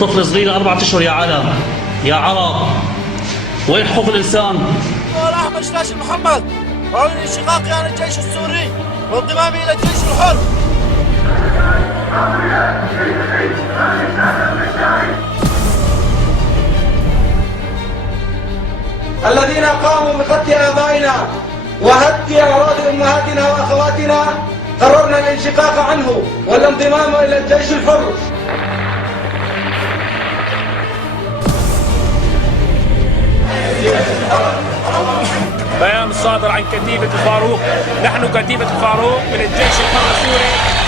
طفل صغير 4 أشهر يا عالم، يا عرب، وين حقوق الإنسان؟ أحمد شلاشي محمد أعلن انشقاقي عن الجيش السوري وانضمامي إلى الجيش الحر. الذين قاموا بقتل آبائنا وهتك أراضي أمهاتنا وأخواتنا قررنا الانشقاق عنه والانضمام إلى الجيش الحر. بيان صادر عن كتيبة الفاروق. نحن كتيبة الفاروق من الجيش الحر السوري